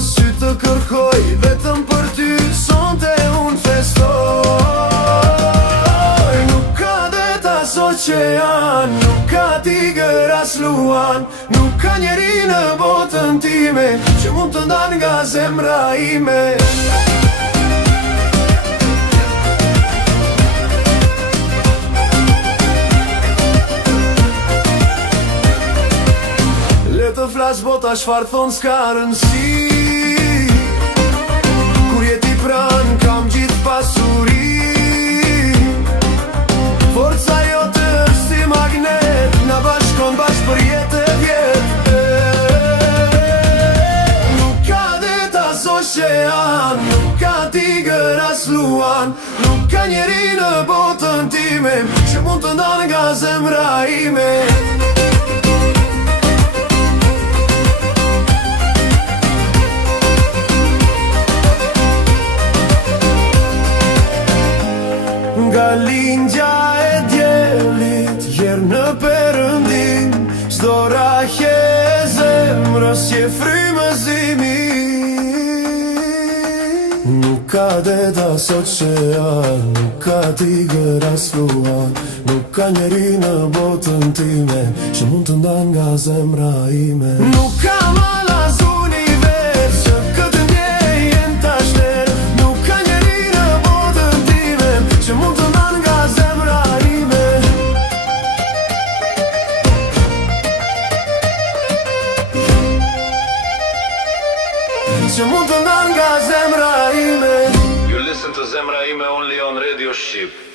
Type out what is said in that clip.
sy të kërkoj, vetëm për ty sonte unë festoj. Nuk ka det as oqean, nuk ka tigër as luan, nuk ka njeri në botën time që mund të ndan nga zemra ime. Të flas bota çfarë thon s'ka rëndsi, kur jeti pran kam gjithë pasuri. Forca jote është si magnet, na bashkon bashkë për jetë e vjetë. Nuk ka det as oqean, nuk ka tigër as luan, nuk ka njeri në botën time që mund të ndan nga zemra ime. Nga lindja e djelit, jer në perëndim, çdo rahje e zemrës je frymëzimi. Nuk ka det as oqean, nuk ka tigër as luan, nuk ka njeri në botën time që mund të ndan nga zemra ime. Nuk ka malas univers që këtë ndjejen tashter, nuk ka njeri në botën time që mund të ndan nga zemra ime. Që mund të ndan nga zemra ime. You listen to Zemra Ime only on Radio Shqip.